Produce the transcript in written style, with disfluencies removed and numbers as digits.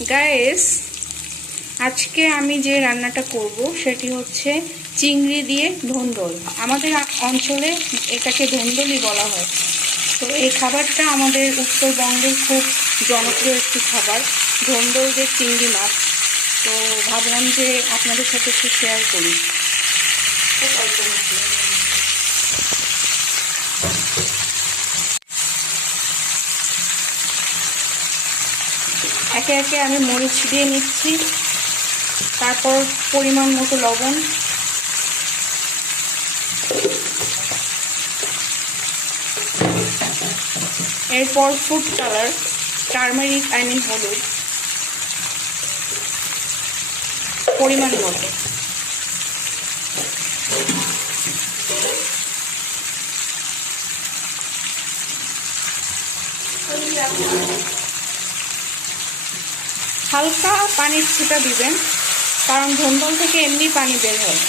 Guys, আজকে আমি যে রান্নাটা করব সেটি হচ্ছে চিংড়ি দিয়ে ধুন্দল। আমাদের অঞ্চলে এটাকে ধুন্দলই বলা হয়। তো এই খাবারটা আমাদের উত্তরবঙ্গের খুব জনপ্রিয় একটি খাবার, ধুন্দল দিয়ে চিংড়ি মাছ। তো ভাবলাম যে আপনাদের সাথে একটু শেয়ার করি। একে একে আমি মরিচ দিয়ে নিচ্ছি, তারপর পরিমাণ মতো লবণ, এরপর ফুড কালার, টারমারিক হলুদ পরিমাণ মতো, হালকা পানির ছিটা দিবেন, কারণ ধুন্দল থেকে এমনি পানি বের হয়।